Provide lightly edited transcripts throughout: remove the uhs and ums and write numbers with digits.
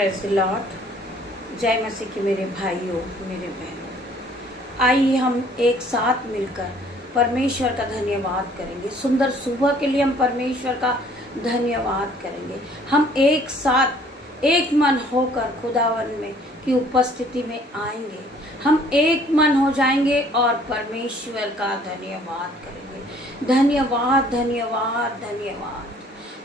Praise the Lord. जय मसीह के मेरे भाइयों, मेरे बहनों, आइए हम एक साथ मिलकर परमेश्वर का धन्यवाद करेंगे। सुंदर सुबह के लिए हम परमेश्वर का धन्यवाद करेंगे। हम एक साथ एक मन होकर खुदावन में की उपस्थिति में आएंगे। हम एक मन हो जाएंगे और परमेश्वर का धन्यवाद करेंगे। धन्यवाद, धन्यवाद, धन्यवाद।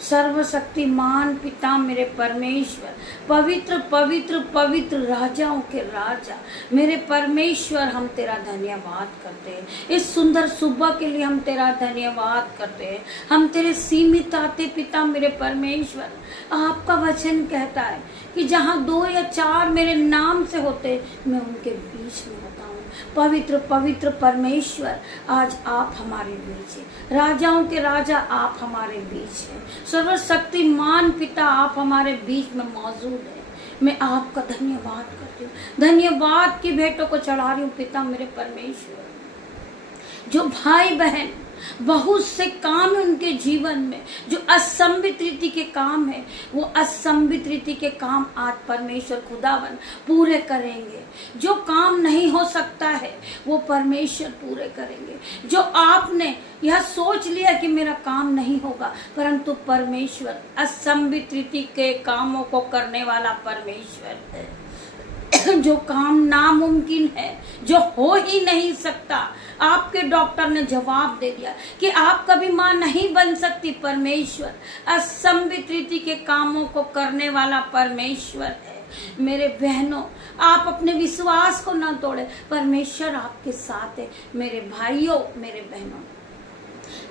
सर्वशक्तिमान पिता मेरे परमेश्वर, पवित्र पवित्र पवित्र राजाओं के राजा मेरे परमेश्वर, हम तेरा धन्यवाद करते हैं। इस सुंदर सुबह के लिए हम तेरा धन्यवाद करते हैं। हम तेरे सीमित आते पिता मेरे परमेश्वर। आपका वचन कहता है कि जहाँ 2 या 4 मेरे नाम से होते, मैं उनके बीच में होता हूँ। पवित्र पवित्र परमेश्वर, आज आप हमारे बीच हैं। राजाओं के राजा आप हमारे बीच हैं। सर्वशक्तिमान पिता आप हमारे बीच में मौजूद है। मैं आपका धन्यवाद करती हूँ। धन्यवाद की भेंटों को चढ़ा रही हूँ पिता मेरे परमेश्वर। जो भाई बहन बहुत से काम है उनके जीवन में, जो असंभित रीति के काम है, वो असंभित रीति के काम आज परमेश्वर खुदावन पूरे करेंगे। जो काम नहीं हो सकता है वो परमेश्वर पूरे करेंगे। जो आपने यह सोच लिया कि मेरा काम नहीं होगा, परंतु परमेश्वर असंभित रीति के कामों को करने वाला परमेश्वर है। जो काम नामुमकिन है, जो हो ही नहीं सकता, आपके डॉक्टर ने जवाब दे दिया कि आप कभी मां नहीं बन सकती, परमेश्वर असंभित रीति के कामों को करने वाला परमेश्वर है। मेरे बहनों, आप अपने विश्वास को ना तोड़े, परमेश्वर आपके साथ है। मेरे भाइयों, मेरे बहनों,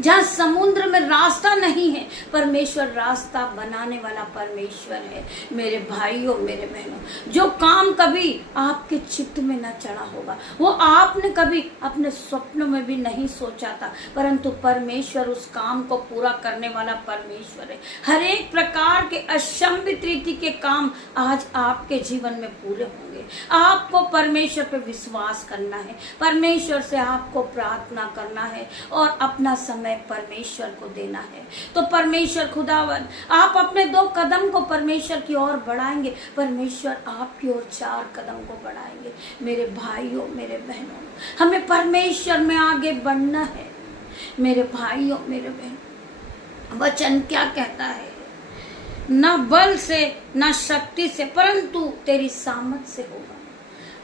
जहाँ समुद्र में रास्ता नहीं है, परमेश्वर रास्ता बनाने वाला परमेश्वर है। मेरे भाइयों, मेरे बहनों, जो काम कभी आपके चित्त में न चढ़ा होगा, वो आपने कभी अपने स्वप्नों में भी नहीं सोचा था, परंतु परमेश्वर उस काम को पूरा करने वाला परमेश्वर है। हर एक प्रकार के असंभित रीति के काम आज आपके जीवन में पूरे होंगे। आपको परमेश्वर पे विश्वास करना है, परमेश्वर से आपको प्रार्थना करना है और अपना समय परमेश्वर को देना है। तो परमेश्वर खुदावन, आप अपने 2 कदम को परमेश्वर की ओर बढ़ाएंगे, परमेश्वर आपकी ओर 4 कदम को बढ़ाएंगे। मेरे भाइयों, मेरे बहनों, हमें परमेश्वर में आगे बढ़ना है। मेरे भाइयों, मेरे बहनों, वचन क्या कहता है? न बल से न शक्ति से, परंतु तेरी सामर्थ से होगा।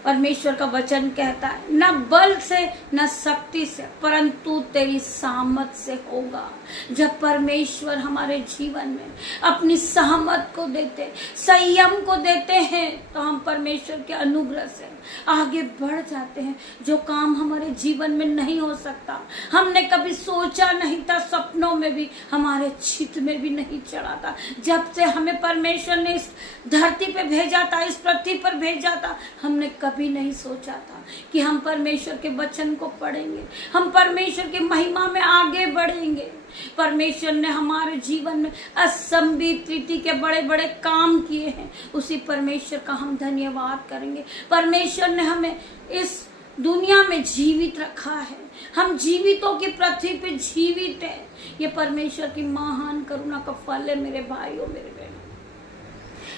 परमेश्वर का वचन कहता है, न बल से न शक्ति से, परंतु तेरी सामर्थ से होगा। जब परमेश्वर हमारे जीवन में अपनी सहमत को देते, संयम को देते हैं, तो हम परमेश्वर के अनुग्रह से आगे बढ़ जाते हैं। जो काम हमारे जीवन में नहीं हो सकता, हमने कभी सोचा नहीं था, सपनों में भी हमारे चित्त में भी नहीं चढ़ा था, जब से हमें परमेश्वर ने इस धरती पे भेजा था, इस पृथ्वी पर भेजा था, हमने कभी नहीं सोचा था कि हम परमेश्वर के वचन को पढ़ेंगे, हम परमेश्वर की महिमा में आगे बढ़ेंगे। परमेश्वर ने हमारे जीवन में असंभित रीति के बड़े बड़े काम किए हैं, उसी परमेश्वर का हम धन्यवाद करेंगे। परमेश्वर ने हमें इस दुनिया में जीवित रखा है, हम जीवितों की पृथ्वी पे जीवित है। ये परमेश्वर की महान करुणा का फल है। मेरे भाइयों, मेरे बहनों,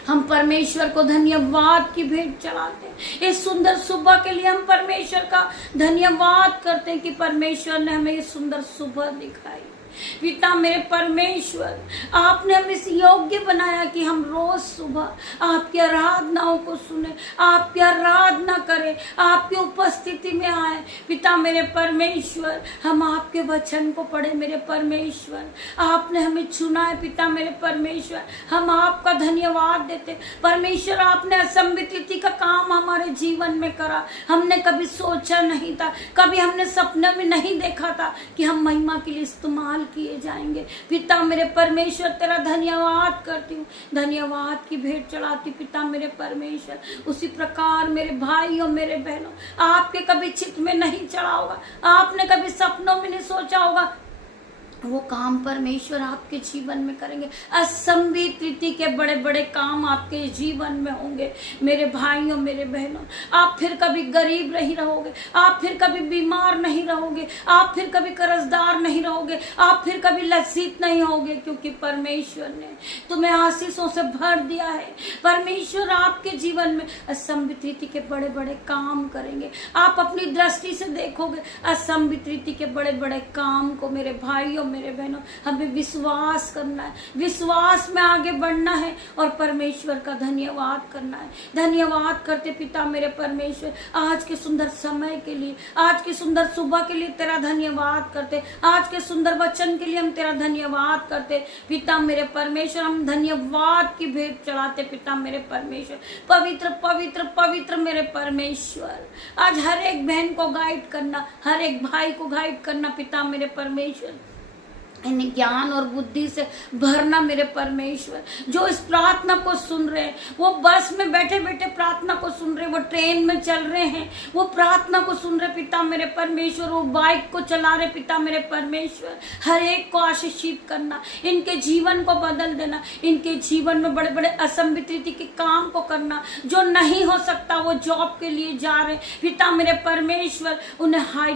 हम परमेश्वर को धन्यवाद की भेंट चढ़ाते हैं। इस सुंदर सुबह के लिए हम परमेश्वर का धन्यवाद करते हैं कि परमेश्वर ने हमें ये सुंदर सुबह दिखाई। पिता मेरे परमेश्वर, आपने हमें इस योग्य बनाया कि हम रोज सुबह आपकी आराधनाओं को सुने, आपकी आराधना करें, आपकी उपस्थिति में आए। पिता मेरे परमेश्वर, हम आपके वचन को पढ़े। मेरे परमेश्वर, आपने हमें चुना है। पिता मेरे परमेश्वर, हम आपका धन्यवाद देते। परमेश्वर, आपने असंभित रीति का काम हमारे जीवन में करा। हमने कभी सोचा नहीं था, कभी हमने सपने में नहीं देखा था कि हम महिमा के लिए इस्तेमाल किए जाएंगे। पिता मेरे परमेश्वर, तेरा धन्यवाद करती हूँ, धन्यवाद की भेंट चढ़ाती पिता मेरे परमेश्वर। उसी प्रकार मेरे भाइयों, मेरे बहनों, आपके कभी चित्त में नहीं चढ़ा होगा, आपने कभी सपनों में नहीं सोचा होगा वो काम परमेश्वर आपके जीवन में करेंगे। असंभित रीति के बड़े बड़े काम आपके जीवन में होंगे मेरे भाइयों मेरे बहनों। आप फिर कभी गरीब नहीं रहोगे, आप फिर कभी बीमार नहीं रहोगे, आप फिर कभी कर्जदार नहीं रहोगे, आप फिर कभी लज्जित नहीं होगे, क्योंकि परमेश्वर ने तुम्हें आशीषों से भर दिया है। परमेश्वर आपके जीवन में असंभित रीति के बड़े बड़े काम करेंगे। आप अपनी दृष्टि से देखोगे असंभित रीति के बड़े बड़े काम को। मेरे भाइयों मेरे बहनों, हमें विश्वास करना है, विश्वास में आगे बढ़ना है और परमेश्वर का धन्यवाद करना है। धन्यवाद करते पिता मेरे परमेश्वर, आज के सुंदर समय के लिए, आज की सुंदर सुबह के लिए तेरा धन्यवाद करते, आज के सुंदर वचन के लिए हम तेरा धन्यवाद करते पिता मेरे परमेश्वर। हम धन्यवाद की भेंट चढ़ाते पिता मेरे परमेश्वर। पवित्र पवित्र पवित्र मेरे परमेश्वर, आज हर एक बहन को गाइड करना, हर एक भाई को गाइड करना पिता मेरे परमेश्वर। इन ज्ञान और बुद्धि से भरना मेरे परमेश्वर। जो इस प्रार्थना को सुन रहे हैं, वो बस में बैठे बैठे प्रार्थना को सुन रहे हैं, वो ट्रेन में चल रहे हैं, वो प्रार्थना को सुन रहे पिता मेरे परमेश्वर, वो बाइक को चला रहे पिता मेरे परमेश्वर। हर एक को आशीषित करना, इनके जीवन को बदल देना, इनके जीवन में बड़े बड़े असंभित रीति के काम को करना। जो नहीं हो सकता वो जॉब के लिए जा रहे पिता मेरे परमेश्वर, उन्हें हाई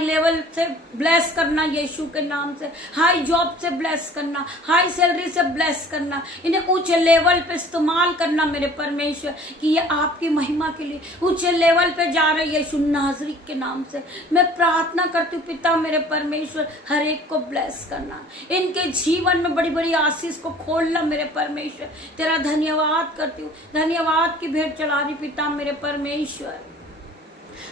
लेवल से ब्लेस करना यीशु के नाम से। हाई जॉब से ब्लेस करना, हाई सैलरी से ब्लेस करना, इन्हें ऊंचे लेवल पे इस्तेमाल करना मेरे परमेश्वर, कि ये आपकी महिमा के लिए ऊंचे लेवल पे जा रहे यीशु नाज़री के नाम से मैं प्रार्थना करती हूँ पिता मेरे परमेश्वर। हर एक को ब्लेस करना, इनके जीवन में बड़ी बड़ी आशीष को खोलना मेरे परमेश्वर। तेरा धन्यवाद करती हूँ, धन्यवाद की भेंट चढ़ा रही पिता मेरे परमेश्वर।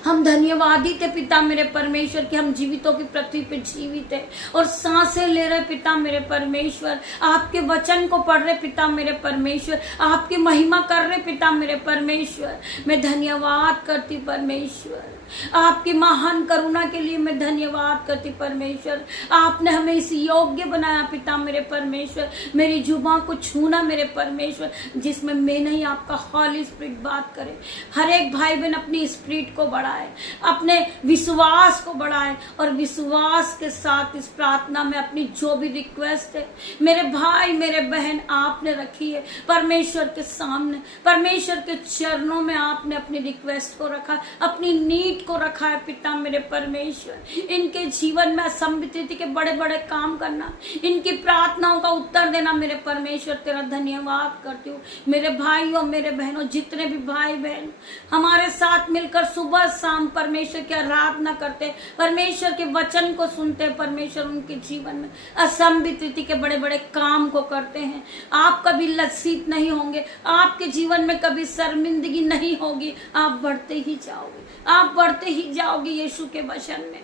हम धन्यवादी थे पिता मेरे परमेश्वर कि हम जीवितों की पृथ्वी पे जीवित है और सांसें ले रहे पिता मेरे परमेश्वर। आपके वचन को पढ़ रहे पिता मेरे परमेश्वर, आपकी महिमा कर रहे पिता मेरे परमेश्वर। मैं धन्यवाद करती परमेश्वर, आपकी महान करुणा के लिए मैं धन्यवाद करती परमेश्वर। आपने हमें इस योग्य बनाया पिता मेरे परमेश्वर, मेरी जुबान को छूना मेरे परमेश्वर, जिसमें मैं नहीं आपका हॉली स्पिरिट बात करे। हर एक भाई बहन अपनी स्पिरिट को बढ़ाए, अपने विश्वास को बढ़ाए और विश्वास के साथ इस प्रार्थना में अपनी जो भी रिक्वेस्ट है मेरे भाई मेरे बहन आपने रखी है परमेश्वर के सामने, परमेश्वर के चरणों में आपने अपनी रिक्वेस्ट को रखा, अपनी नीड को रखा है पिता मेरे परमेश्वर। इनके जीवन में असंभित रीति के बड़े बड़े काम करना, इनकी प्रार्थनाओं का उत्तर देना मेरे परमेश्वर। तेरा धन्यवाद करती हूँ। मेरे भाइयों मेरे बहनों, जितने भी भाई बहन हमारे साथ मिलकर सुबह शाम परमेश्वर की आराधना करते, परमेश्वर के वचन को सुनते, परमेश्वर उनके जीवन में असंभित रीति के बड़े बड़े काम को करते हैं। आप कभी लज्जित नहीं होंगे, आपके जीवन में कभी शर्मिंदगी नहीं होगी, आप बढ़ते ही जाओगे, आप बढ़ते ही जाओगे यीशु के वचन में।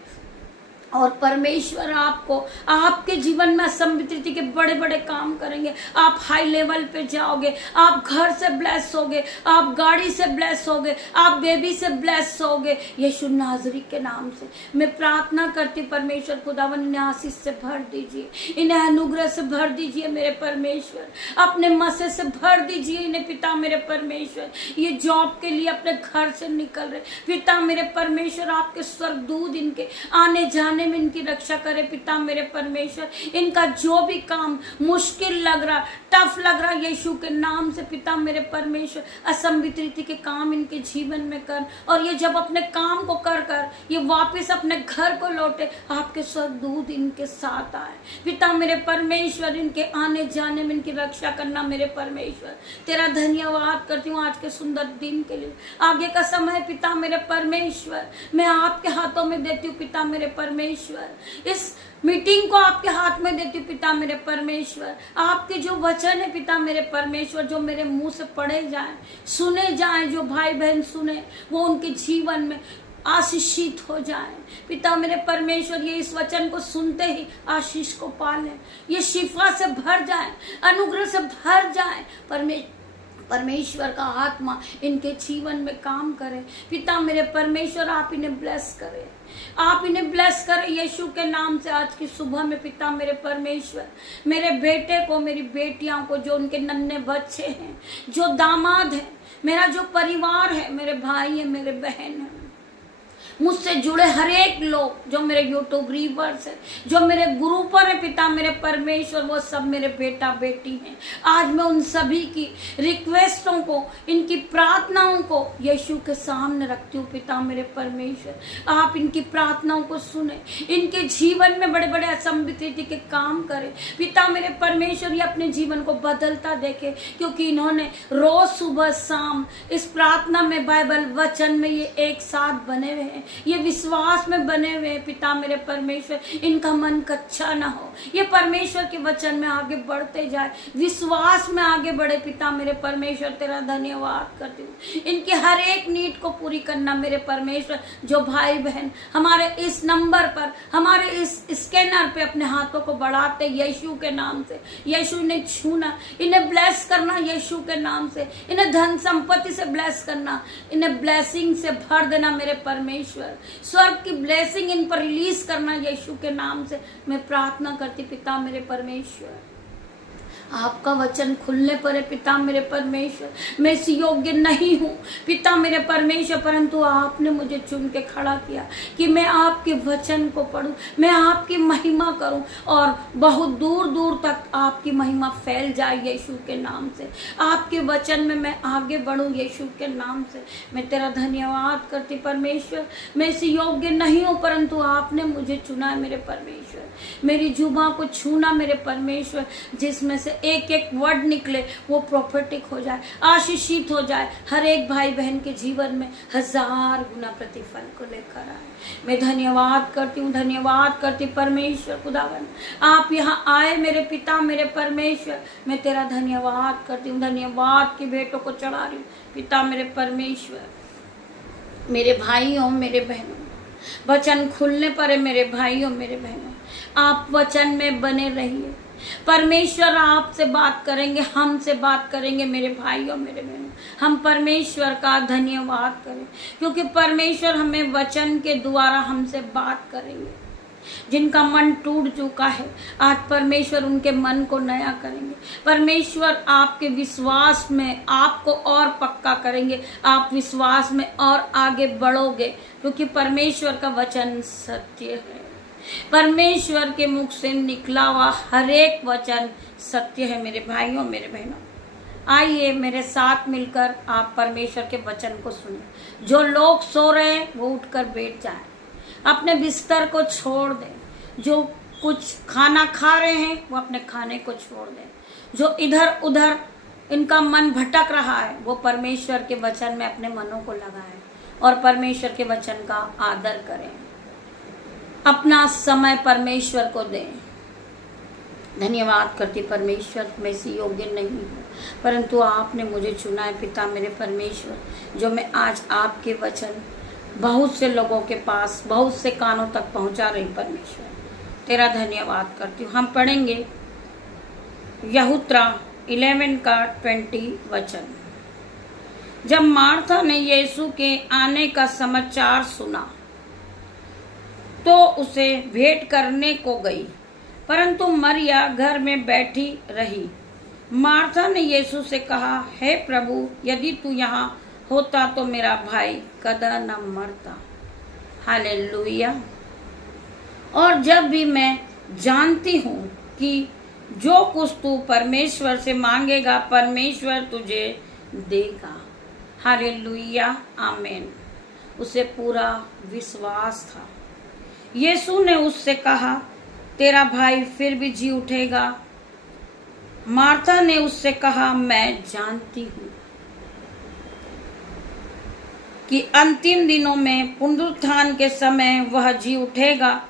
और परमेश्वर आपको आपके जीवन में असंभित रीति के बड़े बड़े काम करेंगे। आप हाई लेवल पे जाओगे, आप घर से ब्लेस होगे, आप गाड़ी से ब्लेस होगे, आप बेबी से ब्लेस होगे यीशु नाज़री के नाम से। मैं प्रार्थना करती परमेश्वर खुदावन इन्हें आशीष से भर दीजिए, इन्हें अनुग्रह से भर दीजिए मेरे परमेश्वर, अपने मसे से भर दीजिए इन्हें पिता मेरे परमेश्वर। ये जॉब के लिए अपने घर से निकल रहे पिता मेरे परमेश्वर, आपके स्वर्गदूत इनके आने जाने में इनकी रक्षा करे पिता मेरे परमेश्वर। इनका जो भी काम मुश्किल लग रहा, टफ लग रहा, यीशु के नाम से पिता मेरे परमेश्वर असंभित रीति के काम इनके जीवन में कर, और ये जब अपने काम को कर कर ये वापस अपने घर को लौटे, आपके स्वर्गदूत इनके साथ आए पिता मेरे परमेश्वर। इनके आने जाने में इनकी रक्षा करना मेरे परमेश्वर। तेरा धन्यवाद करती हूँ आज के सुंदर दिन के लिए। आगे का समय पिता मेरे परमेश्वर मैं आपके हाथों में देती हूँ पिता मेरे परमेश्वर। इस मीटिंग को आपके हाथ में देती हूँ पिता मेरे परमेश्वर। आपके जो वचन है पिता मेरे परमेश्वर, जो मेरे मुंह से पढ़े जाएं, सुने जाएं, जो भाई बहन सुने वो उनके जीवन में आशीषित हो जाए पिता मेरे परमेश्वर। ये इस वचन को सुनते ही आशीष को पालें, ये शिफा से भर जाए, अनुग्रह से भर जाए। परमेश्वर का आत्मा इनके जीवन में काम करे पिता मेरे परमेश्वर। आप इन्हें ब्लेस करें, आप इन्हें ब्लेस करें यीशु के नाम से। आज की सुबह में पिता मेरे परमेश्वर मेरे बेटे को, मेरी बेटियां को, जो उनके नन्हे बच्चे हैं, जो दामाद है, मेरा जो परिवार है, मेरे भाई है, मेरे बहन है, मुझसे जुड़े हर एक लोग जो मेरे यूट्यूब रीवर्स है, जो मेरे गुरु पर है पिता मेरे परमेश्वर, वो सब मेरे बेटा बेटी हैं। आज मैं उन सभी की रिक्वेस्टों को, इनकी प्रार्थनाओं को यीशु के सामने रखती हूँ पिता मेरे परमेश्वर। आप इनकी प्रार्थनाओं को सुने, इनके जीवन में बड़े बड़े असंभव के काम करें पिता मेरे परमेश्वर। ये अपने जीवन को बदलता देखे, क्योंकि इन्होंने रोज सुबह शाम इस प्रार्थना में, बाइबल वचन में ये एक साथ बने हुए हैं, ये विश्वास में बने हुए हैं पिता मेरे परमेश्वर। इनका मन कच्चा ना हो, ये परमेश्वर के वचन में आगे बढ़ते जाए, विश्वास में आगे बढ़े पिता मेरे परमेश्वर। तेरा धन्यवाद करती हूँ। इनकी हर एक नीड को पूरी करना मेरे परमेश्वर। जो भाई बहन हमारे इस नंबर पर, हमारे इस स्कैनर पे अपने हाथों को बढ़ाते यीशु के नाम से, यीशु ने छूना, इन्हें ब्लेस करना यीशु के नाम से, इन्हें धन संपत्ति से ब्लेस करना, इन्हें ब्लेसिंग से भर देना मेरे परमेश्वर। स्वर्ग की ब्लेसिंग इन पर रिलीज करना यीशु के नाम से मैं प्रार्थना करती पिता मेरे परमेश्वर। आपका वचन खुलने पर है पिता मेरे परमेश्वर। मैं इस योग्य नहीं हूँ पिता मेरे परमेश्वर, परंतु आपने मुझे चुन के खड़ा किया कि मैं आपके वचन को पढूं, मैं आपकी महिमा करूं और बहुत दूर दूर तक आपकी महिमा फैल जाए यीशु के नाम से। आपके वचन में मैं आगे बढ़ूं यीशु के नाम से। मैं तेरा धन्यवाद करती परमेश्वर। मैं इस योग्य नहीं हूँ, परंतु आपने मुझे चुना है मेरे परमेश्वर। मेरी जुबान को छूना मेरे परमेश्वर, जिसमें से एक एक वर्ड निकले वो प्रोफेटिक हो जाए, आशीषित हो जाए, हर एक भाई बहन के जीवन में 1000 गुना प्रतिफल को लेकर आए। मैं धन्यवाद करती हूँ, धन्यवाद करती परमेश्वर खुदावन। आप यहाँ आए मेरे पिता मेरे परमेश्वर। मैं तेरा धन्यवाद करती हूँ, धन्यवाद की भेंटों को चढ़ा रही हूँ पिता मेरे परमेश्वर। मेरे भाइयों मेरे बहनों, वचन खुलने पर है मेरे भाइयों मेरे बहनों, आप वचन में बने रहिए। परमेश्वर आपसे बात करेंगे, हमसे बात करेंगे मेरे भाइयों मेरे बहनों। हम परमेश्वर का धन्यवाद करें, क्योंकि परमेश्वर हमें वचन के द्वारा हमसे बात करेंगे। जिनका मन टूट चुका है, आज परमेश्वर उनके मन को नया करेंगे। परमेश्वर आपके विश्वास में आपको और पक्का करेंगे, आप विश्वास में और आगे बढ़ोगे, क्योंकि परमेश्वर का वचन सत्य है। परमेश्वर के मुख से निकला हुआ हर एक वचन सत्य है मेरे भाइयों मेरे बहनों। आइए मेरे साथ मिलकर आप परमेश्वर के वचन को सुने। जो लोग सो रहे हैं वो उठकर बैठ जाएं, अपने बिस्तर को छोड़ दें। जो कुछ खाना खा रहे हैं वो अपने खाने को छोड़ दें। जो इधर उधर इनका मन भटक रहा है वो परमेश्वर के वचन में अपने मनों को लगाएं और परमेश्वर के वचन का आदर करें। अपना समय परमेश्वर को दें। धन्यवाद करती परमेश्वर। मैं इसी योग्य नहीं हूँ, परंतु आपने मुझे चुना है पिता मेरे परमेश्वर, जो मैं आज आपके वचन बहुत से लोगों के पास, बहुत से कानों तक पहुंचा रही। परमेश्वर तेरा धन्यवाद करती हूँ। हम पढ़ेंगे यहूत्रा 11 का 20 वचन। जब मार्था ने यीशु के आने का समाचार सुना तो उसे भेंट करने को गई, परंतु मरिया घर में बैठी रही। मार्था ने यीशु से कहा, हे प्रभु, यदि तू यहाँ होता तो मेरा भाई कदा न मरता। हालेलुया। और जब भी मैं जानती हूँ कि जो कुछ तू परमेश्वर से मांगेगा परमेश्वर तुझे देगा। हालेलुया, आमीन। उसे पूरा विश्वास था। यीशु ने उससे कहा, तेरा भाई फिर भी जी उठेगा। मार्था ने उससे कहा, मैं जानती हूँ कि अंतिम दिनों में पुनरुत्थान के समय वह जी उठेगा।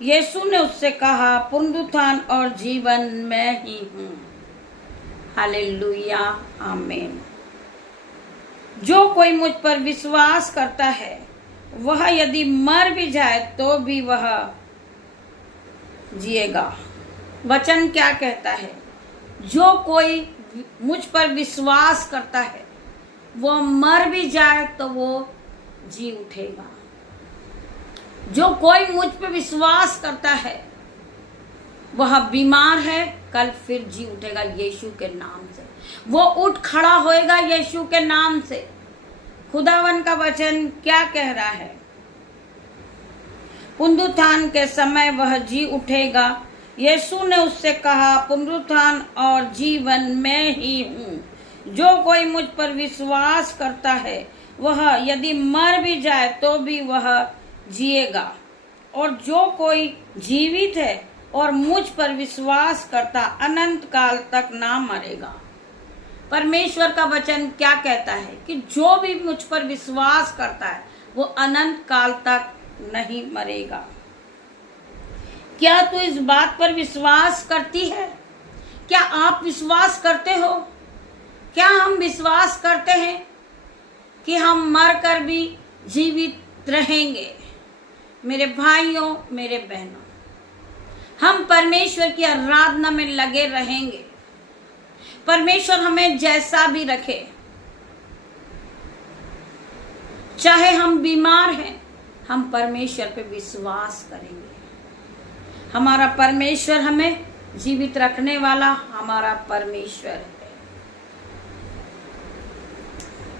यीशु ने उससे कहा, पुनरुत्थान और जीवन मैं ही हूँ। हालेलुया, आमीन। जो कोई मुझ पर विश्वास करता है वह यदि मर भी जाए तो भी वह जिएगा। वचन क्या कहता है? जो कोई मुझ पर विश्वास करता है वो मर भी जाए तो वो जी उठेगा। जो कोई मुझ पर विश्वास करता है वह बीमार है, कल फिर जी उठेगा यीशु के नाम से। वो उठ खड़ा होएगा यीशु के नाम से। खुदावन का वचन क्या कह रहा है? पुनरुत्थान के समय वह जी उठेगा। यीशु ने उससे कहा, पुनरुत्थान और जीवन मैं ही हूँ। जो कोई मुझ पर विश्वास करता है वह यदि मर भी जाए तो भी वह जिएगा, और जो कोई जीवित है और मुझ पर विश्वास करता अनंत काल तक ना मरेगा। परमेश्वर का वचन क्या कहता है कि जो भी मुझ पर विश्वास करता है वो अनंत काल तक नहीं मरेगा। क्या तू इस बात पर विश्वास करती है? क्या आप विश्वास करते हो? क्या हम विश्वास करते हैं कि हम मरकर भी जीवित रहेंगे? मेरे भाइयों, मेरे बहनों, हम परमेश्वर की आराधना में लगे रहेंगे। परमेश्वर हमें जैसा भी रखे, चाहे हम बीमार हैं, हम परमेश्वर पे विश्वास करेंगे। हमारा परमेश्वर हमें जीवित रखने वाला हमारा परमेश्वर है।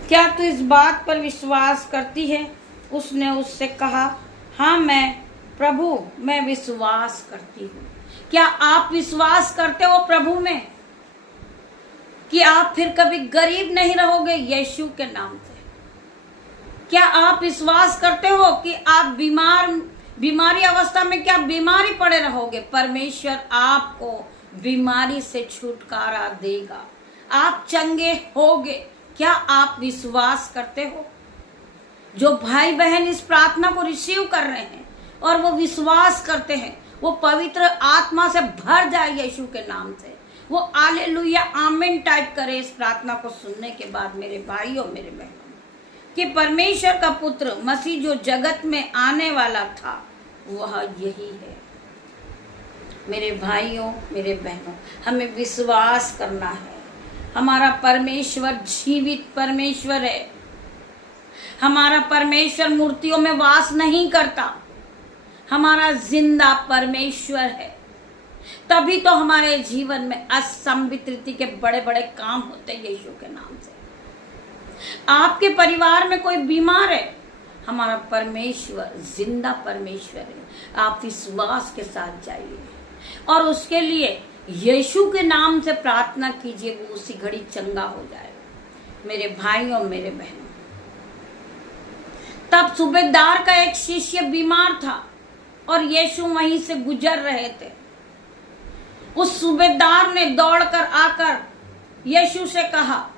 क्या तू इस बात पर विश्वास करती है? उसने उससे कहा, हाँ प्रभु मैं विश्वास करती हूँ। क्या आप विश्वास करते हो प्रभु में कि आप फिर कभी गरीब नहीं रहोगे यीशु के नाम से? क्या आप विश्वास करते हो कि आप बीमारी अवस्था में क्या बीमारी पड़े रहोगे? परमेश्वर आपको बीमारी से छुटकारा देगा, आप चंगे होगे। क्या आप विश्वास करते हो? जो भाई बहन इस प्रार्थना को रिसीव कर रहे हैं और वो विश्वास करते हैं, वो पवित्र आत्मा से भर जाए यीशु के नाम से। वो हालेलुया आमीन टाइप करे इस प्रार्थना को सुनने के बाद। मेरे भाइयों, मेरे बहनों, कि परमेश्वर का पुत्र मसीह जो जगत में आने वाला था वह यही है। मेरे भाइयों, मेरे बहनों, हमें विश्वास करना है। हमारा परमेश्वर जीवित परमेश्वर है। हमारा परमेश्वर मूर्तियों में वास नहीं करता। हमारा जिंदा परमेश्वर है। तभी तो हमारे जीवन में असंभित रीति के बड़े बड़े काम होते हैं यीशु के नाम से। आपके परिवार में कोई बीमार है, हमारा परमेश्वर जिंदा परमेश्वर है। आप विश्वास के साथ जाइए और उसके लिए यीशु के नाम से प्रार्थना कीजिए, वो उसी घड़ी चंगा हो जाएगा। मेरे भाइयों, मेरे बहनों, तब सूबेदार का एक शिष्य बीमार था और यीशु वहीं से गुजर रहे थे। उस सूबेदार ने दौड़कर आकर यीशु से कहा,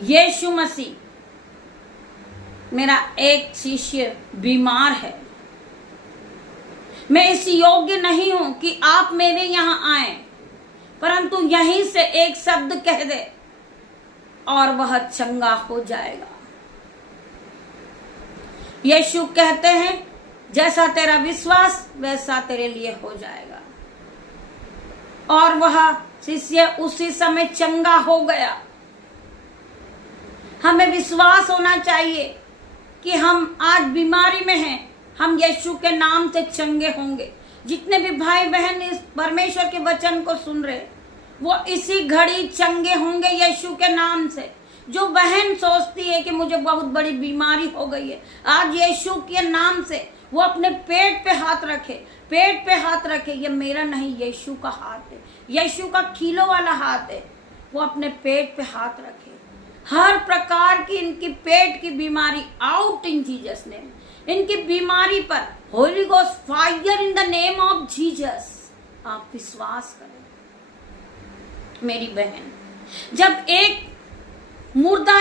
यीशु मसीह, मेरा एक शिष्य बीमार है। मैं इस योग्य नहीं हूं कि आप मेरे यहां आए, परंतु यहीं से एक शब्द कह दे और वह चंगा हो जाएगा। यीशु कहते हैं, जैसा तेरा विश्वास वैसा तेरे लिए हो जाएगा। और वह शिष्य उसी समय चंगा हो गया। हमें विश्वास होना चाहिए कि हम आज बीमारी में हैं, हम यीशु के नाम से चंगे होंगे। जितने भी भाई बहन इस परमेश्वर के वचन को सुन रहे, वो इसी घड़ी चंगे होंगे यीशु के नाम से। जो बहन सोचती है कि मुझे बहुत बड़ी बीमारी हो गई है, आज यीशु के नाम से वो अपने पेट पे हाथ रखे, पेट पे हाथ रखे। ये मेरा नहीं, यीशु का हाथ है, यीशु का खीलों वाला हाथ है। वो अपने पेट पे हाथ रखे। हर प्रकार की इनकी पेट की बीमारी आउट इन जीसस नेम। इनकी बीमारी पर Holi ghost fire in the name of Jesus. आप विश्वास करें मेरी बहन। जब एक मुर्दा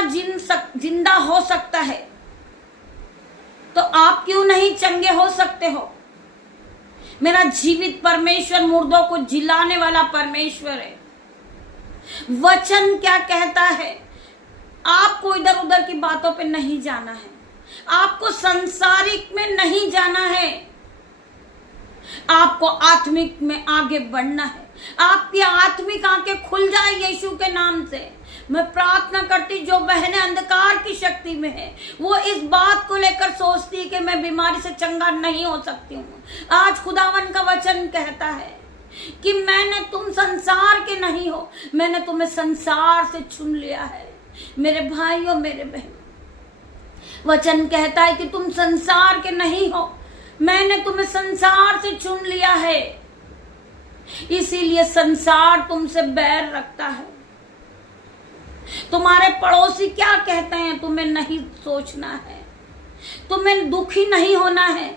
जिंदा हो सकता है तो आप क्यों नहीं चंगे हो सकते हो? मेरा जीवित परमेश्वर मुर्दों को जिलाने वाला परमेश्वर है। वचन क्या कहता है? आपको इधर उधर की बातों पे नहीं जाना है, आपको संसारिक में नहीं जाना है, आपको आत्मिक में आगे बढ़ना है। आपकी आत्मिक आंखें खुल जाए यीशु के नाम से। मैं प्रार्थना करती, जो बहनें अंधकार की शक्ति में है, वो इस बात को लेकर सोचती है कि मैं बीमारी से चंगा नहीं हो सकती हूँ। आज खुदावन का वचन कहता है कि मैंने तुम संसार के नहीं हो, मैंने तुम्हें संसार से चुन लिया है। मेरे भाइयों, मेरे बहनों, वचन कहता है कि तुम संसार के नहीं हो, मैंने तुम्हें संसार से चुन लिया है, इसीलिए संसार तुमसे बैर रखता है। तुम्हारे पड़ोसी क्या कहते हैं तुम्हें नहीं सोचना है। तुम्हें दुखी नहीं होना है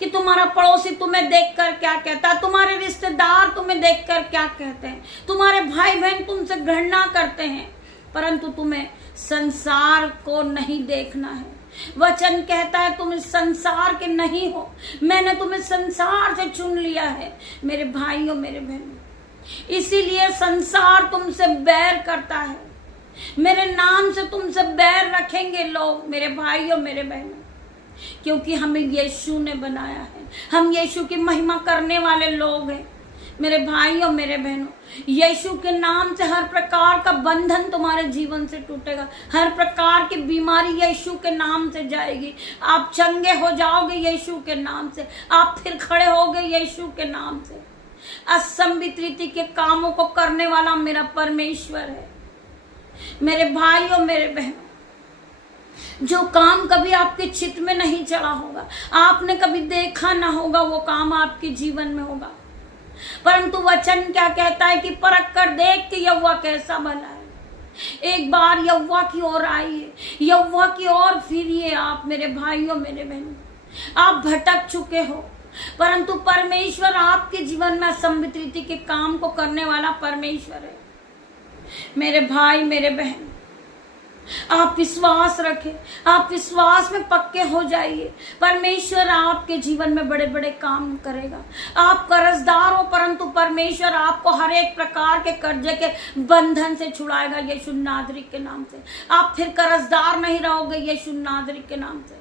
कि तुम्हारा पड़ोसी तुम्हें देखकर क्या कहता है, तुम्हारे रिश्तेदार तुम्हें देखकर क्या कहते हैं, तुम्हारे भाई बहन तुमसे घृणा करते हैं, परंतु तुम्हें संसार को नहीं देखना है। वचन कहता है तुम इस संसार के नहीं हो, मैंने तुम्हें संसार से चुन लिया है मेरे भाइयों मेरे बहनों। इसीलिए संसार तुमसे बैर करता है, मेरे नाम से तुमसे बैर रखेंगे लोग मेरे भाइयों मेरे बहनों, क्योंकि हमें यीशु ने बनाया है। हम यीशु की महिमा करने वाले लोग हैं मेरे भाइयों मेरे बहनों। यीशु के नाम से हर प्रकार का बंधन तुम्हारे जीवन से टूटेगा, हर प्रकार की बीमारी यीशु के नाम से जाएगी। आप चंगे हो जाओगे यीशु के नाम से, आप फिर खड़े होगे यीशु के नाम से। असंभित रीति के कामों को करने वाला मेरा परमेश्वर है मेरे भाइयों मेरे बहनों। जो काम कभी आपके चित्त में नहीं चढ़ा होगा, आपने कभी देखा ना होगा, वो काम आपके जीवन में होगा। परंतु वचन क्या कहता है कि परख कर देख के यहोवा कैसा भला है। एक बार यहोवा की ओर आइए, यहोवा की ओर फिरिए आप मेरे भाइयों मेरे बहनों। आप भटक चुके हो, परंतु परमेश्वर आपके जीवन में असंभित रीति के काम को करने वाला परमेश्वर है मेरे भाई मेरे बहन। आप विश्वास रखें, आप विश्वास में पक्के हो जाइए, परमेश्वर आपके जीवन में बड़े बड़े काम करेगा। आप कर्जदार हो, परंतु परमेश्वर आपको हर एक प्रकार के कर्जे के बंधन से छुड़ाएगा यीशु नासरी के नाम से। आप फिर कर्जदार नहीं रहोगे यीशु नासरी के नाम से।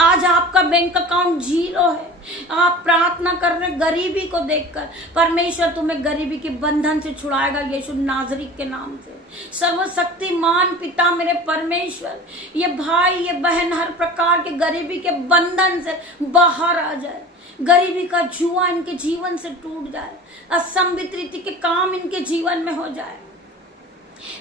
आज आपका बैंक अकाउंट 0 है, आप प्रार्थना कर रहे गरीबी को देखकर, परमेश्वर तुम्हें गरीबी के बंधन से छुड़ाएगा यीशु नासरी के नाम से। सर्वशक्तिमान पिता मेरे परमेश्वर, ये भाई ये बहन हर प्रकार के गरीबी के बंधन से बाहर आ जाए, गरीबी का जुआ इनके जीवन से टूट जाए, असंभित रीति के काम इनके जीवन में हो जाए।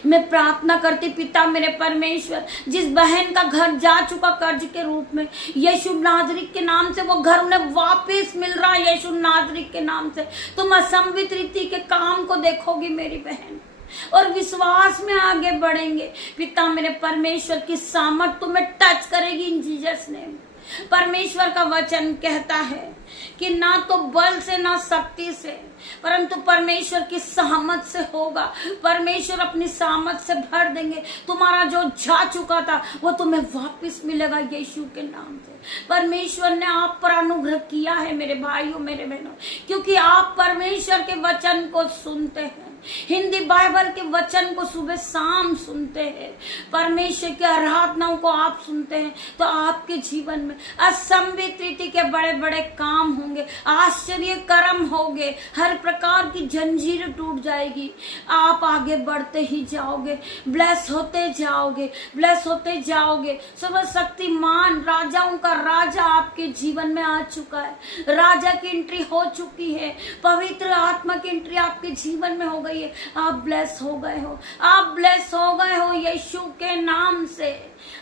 मैं प्रार्थना करती पिता मेरे परमेश्वर, जिस बहन का घर जा चुका कर्ज के रूप में, यीशु नासरी के नाम से वो घर उन्हें वापस मिल रहा है यीशु नासरी के नाम से। तुम असंभित रीति के काम को देखोगी मेरी बहन और विश्वास में आगे बढ़ेंगे। पिता मेरे परमेश्वर की सामर्थ तुम्हें टच करेगी इन जीसस नेम। परमेश्वर का वचन कहता है कि ना तो बल से ना शक्ति से, परंतु परमेश्वर की सामर्थ से होगा। परमेश्वर अपनी सामर्थ से भर देंगे। तुम्हारा जो जा चुका था वो तुम्हें वापस मिलेगा यीशु के नाम से। परमेश्वर ने आप पर अनुग्रह किया है मेरे भाइयों मेरे बहनों, क्योंकि आप परमेश्वर के वचन को सुनते हैं, हिंदी बाइबल के वचन को सुबह शाम सुनते हैं, परमेश्वर की आराधनाओं को आप सुनते हैं, तो आपके जीवन में असंभित रीति के बड़े बड़े काम होंगे, आश्चर्य कर्म होंगे, हर प्रकार की जंजीर टूट जाएगी। आप आगे बढ़ते ही जाओगे, ब्लेस होते जाओगे, ब्लेस होते जाओगे। सर्वशक्तिमान राजाओं का राजा आपके जीवन में आ चुका है, राजा की एंट्री हो चुकी है, पवित्र आत्मा की एंट्री आपके जीवन में हो गई। आप ब्लेस हो गए हो, आप ब्लेस हो गए हो यीशु के नाम से।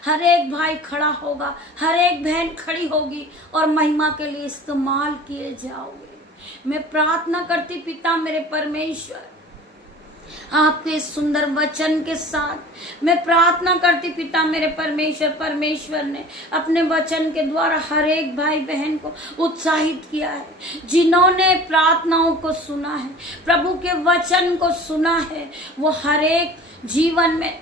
हर एक भाई खड़ा होगा, हर एक बहन खड़ी होगी और महिमा के लिए इस्तेमाल किए जाओगे। मैं प्रार्थना करती पिता मेरे परमेश्वर, आपके सुंदर वचन के साथ मैं प्रार्थना करती पिता मेरे परमेश्वर, परमेश्वर ने अपने वचन के द्वारा हर एक भाई बहन को उत्साहित किया है, जिन्होंने प्रार्थनाओं को सुना है, प्रभु के वचन को सुना है, वो हर एक जीवन में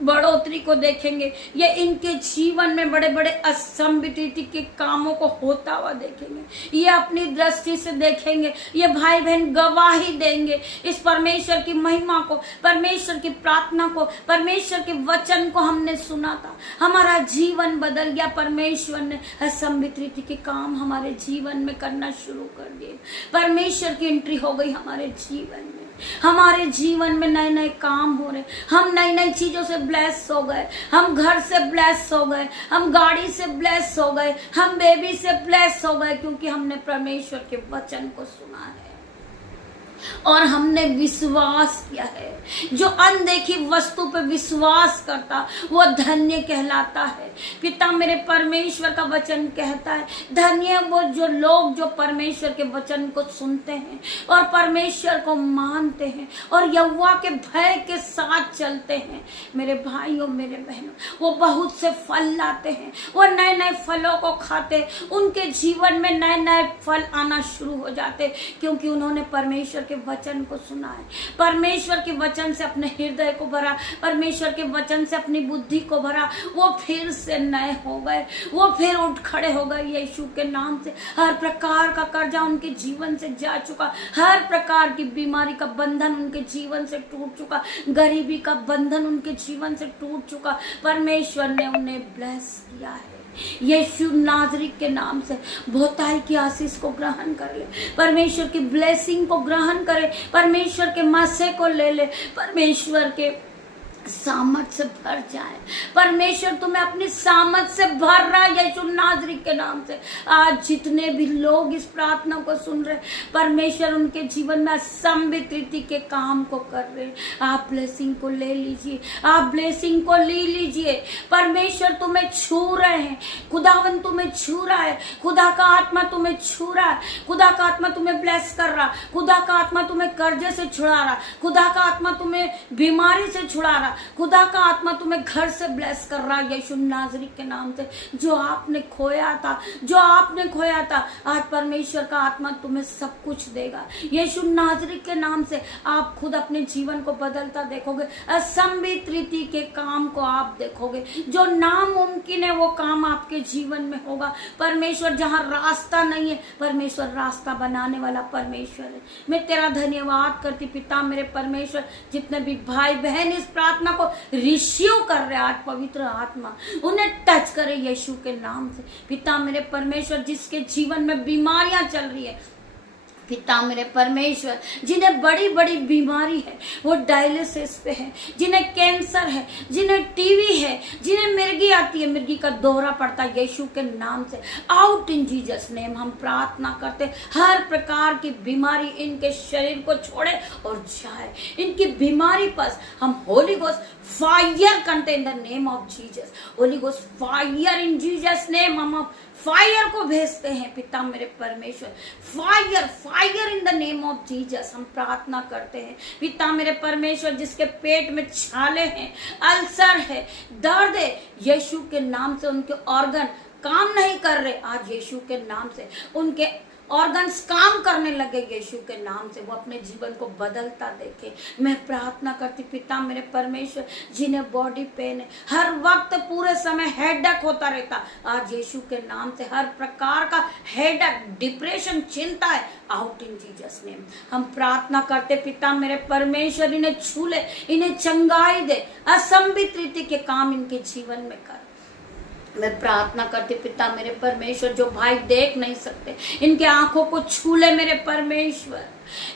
बढ़ोतरी को देखेंगे। ये इनके जीवन में बड़े बड़े असंभित रीति के कामों को होता हुआ देखेंगे, ये अपनी दृष्टि से देखेंगे, ये भाई बहन गवाही देंगे इस परमेश्वर की महिमा को, परमेश्वर की प्रार्थना को, परमेश्वर के वचन को हमने सुना था, हमारा जीवन बदल गया। परमेश्वर ने असंभित रीति के काम हमारे जीवन में करना शुरू कर दिए, परमेश्वर की एंट्री हो गई हमारे जीवन में, हमारे जीवन में नए नए काम हो रहे, हम नई नई चीजों से ब्लेस हो गए, हम घर से ब्लेस हो गए, हम गाड़ी से ब्लेस हो गए, हम बेबी से ब्लेस हो गए, क्योंकि हमने परमेश्वर के वचन को सुना है। और हमने विश्वास किया है। जो अनदेखी वस्तु पे विश्वास करता वो धन्य कहलाता है। पिता मेरे परमेश्वर का वचन कहता है, धन्य वो जो लोग जो परमेश्वर के वचन को सुनते हैं और परमेश्वर को मानते हैं और यहोवा के भय के साथ चलते हैं। मेरे भाइयों मेरे बहनों, वो बहुत से फल लाते हैं, वो नए नए फलों को खाते, उनके जीवन में नए नए फल आना शुरू हो जाते, क्योंकि उन्होंने परमेश्वर के वचन को सुना है, परमेश्वर के वचन से अपने हृदय को भरा, परमेश्वर के वचन से अपनी बुद्धि को भरा। वो फिर से नए हो गए, वो फिर उठ खड़े हो गए यीशु के नाम से। हर प्रकार का कर्जा उनके जीवन से जा चुका, हर प्रकार की बीमारी का बंधन उनके जीवन से टूट चुका, गरीबी का बंधन उनके जीवन से टूट चुका। परमेश्वर ने उन्हें ब्लेस किया है। यीशु नाजरी के नाम से बहुताई की आशीष को ग्रहण कर ले, परमेश्वर की ब्लेसिंग को ग्रहण करे, परमेश्वर के मसे को ले ले, परमेश्वर के सामर्थ से भर जाए। परमेश्वर तुम्हें अपनी सामर्थ से भर रहा है यीशु नाजरी के नाम से। आज जितने भी लोग इस प्रार्थना को सुन रहे, परमेश्वर उनके जीवन में असंभित रीति के काम को कर रहे। आप ब्लेसिंग को ले लीजिए, आप ब्लेसिंग को ले लीजिए। परमेश्वर तुम्हें छू रहे हैं, खुदावन तुम्हें छू रहा है, खुदा का आत्मा तुम्हें छू रहा है, खुदा का आत्मा तुम्हें ब्लेस कर रहा, खुदा का आत्मा तुम्हें कर्जे से छुड़ा रहा, खुदा का आत्मा तुम्हें बीमारी से छुड़ा रहा, खुदा का आत्मा तुम्हें घर से ब्लेस कर रहा है यीशु नाजरी के नाम से। जो आपने खोया था, जो आपने खोया था, आज परमेश्वर का आत्मा तुम्हें सब कुछ देगा यीशु नाजरी के नाम से। आप खुद अपने जीवन को बदलता देखोगे, असंभित रीति के काम को आप देखोगे, जो नामुमकिन है वो काम आपके जीवन में होगा। परमेश्वर जहाँ रास्ता नहीं है, परमेश्वर रास्ता बनाने वाला परमेश्वर है। मैं तेरा धन्यवाद करती पिता मेरे परमेश्वर, जितने भी भाई बहन इस प्रार्थना को रिसीव कर रहे, आज पवित्र आत्मा उन्हें टच करे यीशु के नाम से। पिता मेरे परमेश्वर, जिसके जीवन में बीमारियां चल रही है, पिता मेरे परमेश्वर, जिन्हें बड़ी बड़ी बीमारी है, वो डायलिसिस पे है, जिन्हें कैंसर है, जिन्हें टीवी है, जिन्हें मिर्गी आती है, मिर्गी का दौरा पड़ता है, यीशु के नाम से आउट इन जीसस नेम हम प्रार्थना करते। हर प्रकार की बीमारी इनके शरीर को छोड़े और जाए। इनकी बीमारी पर हम होली गोस्ट फायर करते in the name of Jesus. Holi ghost fire in Jesus name हम फायर को भेजते हैं पिता मेरे परमेश्वर। Fire fire in the name of Jesus हम प्रार्थना करते हैं पिता मेरे परमेश्वर। जिसके पेट में छाले हैं, अल्सर है, दर्द है, यीशु के नाम से उनके ऑर्गन काम नहीं कर रहे, आज यीशु के नाम से उनके ऑर्गन्स काम करने लगे यीशु के नाम से। वो अपने जीवन को बदलता देखे। मैं प्रार्थना करती पिता मेरे परमेश्वर, जिन्हें बॉडी पेन है, हर वक्त पूरे समय हेडेक होता रहता, आज यीशु के नाम से हर प्रकार का हेडेक, डिप्रेशन, चिंता है, आउट इन जीसस नेम हम प्रार्थना करते पिता मेरे परमेश्वर। इन्हें छू ले, इन्हें चंगाई दे, असंभित रीति के काम इनके जीवन में कर। मैं प्रार्थना करती पिता मेरे परमेश्वर, जो भाई देख नहीं सकते, इनके आंखों को छू ले मेरे परमेश्वर,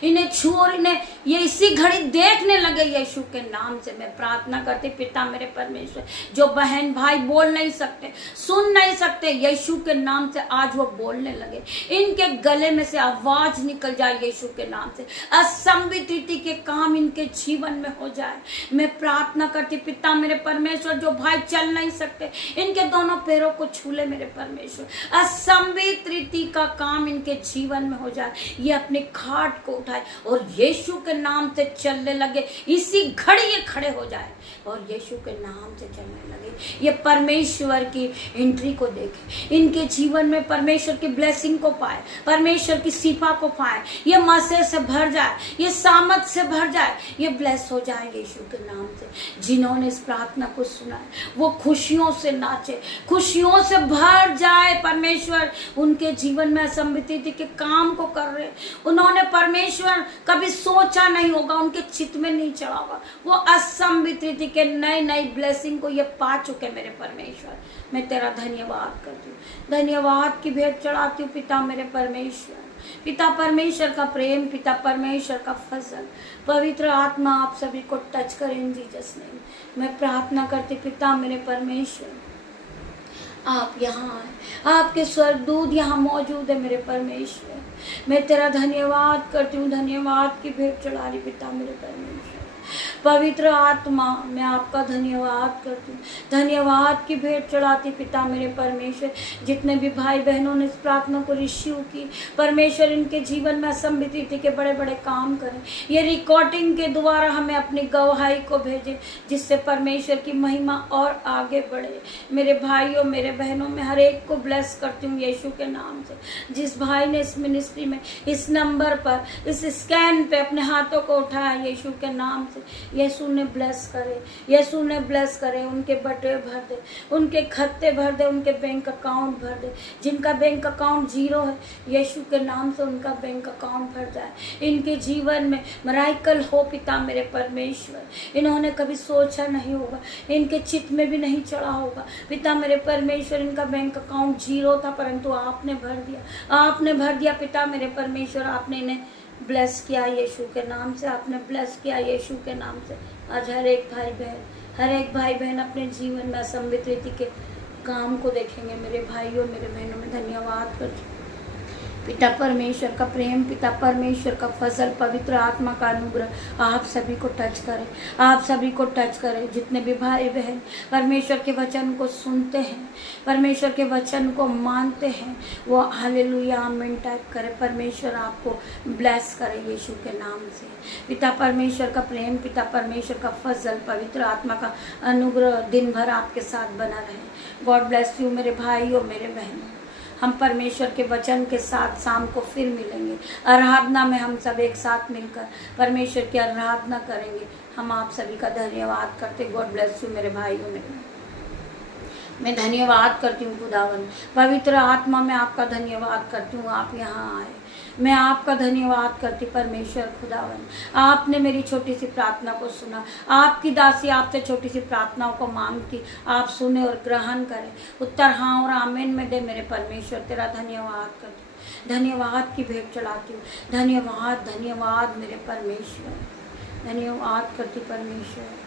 इन्हें छू और इन्हें ये इसी घड़ी देखने लगे यीशु के नाम से। मैं प्रार्थना करती पिता मेरे परमेश्वर, जो बहन भाई बोल नहीं सकते, सुन नहीं सकते, यीशु के नाम से आज वो बोलने लगे, इनके गले में से आवाज निकल जाए यीशु के नाम से, असंभित रीति के काम इनके जीवन में हो जाए। मैं प्रार्थना करती पिता मेरे परमेश्वर, जो भाई चल नहीं सकते, इनके दोनों पैरों को छू ले मेरे परमेश्वर, असंभित रीति का काम इनके जीवन में हो जाए। ये अपने खाट को उठाए और यीशु के नाम से चलने लगे, इसी घड़ी ये खड़े हो जाए और यीशु के नाम से चलने लगे। ये परमेश्वर की एंट्री को देखे, इनके जीवन में परमेश्वर की ब्लेसिंग को पाए, परमेश्वर की सिफा को पाए, ये मसे से भर जाए, ये सामर्थ से भर जाए, ये ब्लेस हो जाए यीशु के नाम से। जिन्होंने इस प्रार्थना को सुना है वो खुशियों से नाचे, खुशियों से भर जाए परमेश्वर। उनके जीवन में असंभित के काम को कर रहे, उन्होंने परमेश्वर कभी सोचा नहीं होगा, उनके चित्त में नहीं चढ़ा होगा, वो असंभित रीति के नई नई ब्लेसिंग को ये पा चुके मेरे परमेश्वर। मैं तेरा धन्यवाद करती हूँ, धन्यवाद की भेंट चढ़ाती हूँ पिता मेरे परमेश्वर। पिता परमेश्वर का प्रेम, पिता परमेश्वर का फजल, पवित्र आत्मा आप सभी को टच करें इन जीसस नेम। मैं प्रार्थना करती पिता मेरे परमेश्वर, आप यहाँ आए, आपके स्वर्गदूत यहाँ मौजूद है मेरे परमेश्वर। मैं तेरा धन्यवाद करती हूँ, धन्यवाद की भेंट चढ़ा रही पिता मेरे परमेश्वर। पवित्र आत्मा मैं आपका धन्यवाद करती हूँ, धन्यवाद की भेंट चढ़ाती पिता मेरे परमेश्वर। जितने भी भाई बहनों ने इस प्रार्थना को रिसीव की, परमेश्वर इनके जीवन में असमृद्धि के बड़े बड़े काम करें। ये रिकॉर्डिंग के द्वारा हमें अपनी गवाही को भेजे, जिससे परमेश्वर की महिमा और आगे बढ़े। मेरे भाइयों मेरे बहनों में हर एक को ब्लेस करती हूँ यीशु के नाम से। जिस भाई ने इस मिनिस्ट्री में इस नंबर पर इस स्कैन पे अपने हाथों को उठाया यीशु के नाम से, यीशु ने ब्लेस करे, यीशु ने ब्लेस करे। उनके बटे भर दे, उनके खत्ते भर दे, उनके बैंक अकाउंट भर दे। जिनका बैंक अकाउंट जीरो है यीशु के नाम से उनका बैंक अकाउंट भर जाए। इनके जीवन में मिरेकल हो पिता मेरे परमेश्वर। इन्होंने कभी सोचा नहीं होगा, इनके चित्त में भी नहीं चढ़ा होगा पिता मेरे परमेश्वर। इनका बैंक अकाउंट जीरो था, परंतु आपने भर दिया, आपने भर दिया पिता मेरे परमेश्वर। आपने इन्हें ब्लेस किया यीशु के नाम से, आपने ब्लेस किया यीशु के नाम से। आज हर एक भाई बहन अपने जीवन में असमृद्धि के काम को देखेंगे। मेरे भाइयों मेरे बहनों में धन्यवाद करती हूँ पिता परमेश्वर का प्रेम, पिता परमेश्वर का फजल, पवित्र आत्मा का अनुग्रह आप सभी को टच करे, आप सभी को टच करे। जितने भी भाई बहन परमेश्वर के वचन को सुनते हैं, परमेश्वर के वचन को मानते हैं, वो हालेलुया आमीन टाइप करे। परमेश्वर आपको ब्लेस करे यीशु के नाम से। पिता परमेश्वर का प्रेम, पिता परमेश्वर का फजल, पवित्र आत्मा का अनुग्रह दिन भर आपके साथ बना रहे। गॉड ब्लेस यू मेरे भाइयों मेरे बहनों। हम परमेश्वर के वचन के साथ शाम को फिर मिलेंगे। आराधना में हम सब एक साथ मिलकर परमेश्वर की आराधना करेंगे। हम आप सभी का धन्यवाद करते। गॉड ब्लेस यू मेरे भाइयों मेरे। मैं धन्यवाद करती हूँ खुदावन, पवित्र आत्मा में आपका धन्यवाद करती हूँ। आप यहाँ आए, मैं आपका धन्यवाद करती परमेश्वर खुदावन। आपने मेरी छोटी सी प्रार्थना को सुना। आपकी दासी आपसे छोटी सी प्रार्थनाओं को मांगती, आप सुने और ग्रहण करें। उत्तर हाँ और आमीन में दे मेरे परमेश्वर। तेरा धन्यवाद करती, धन्यवाद की भेंट चढ़ाती हूँ। धन्यवाद धन्यवाद मेरे परमेश्वर, धन्यवाद करती परमेश्वर।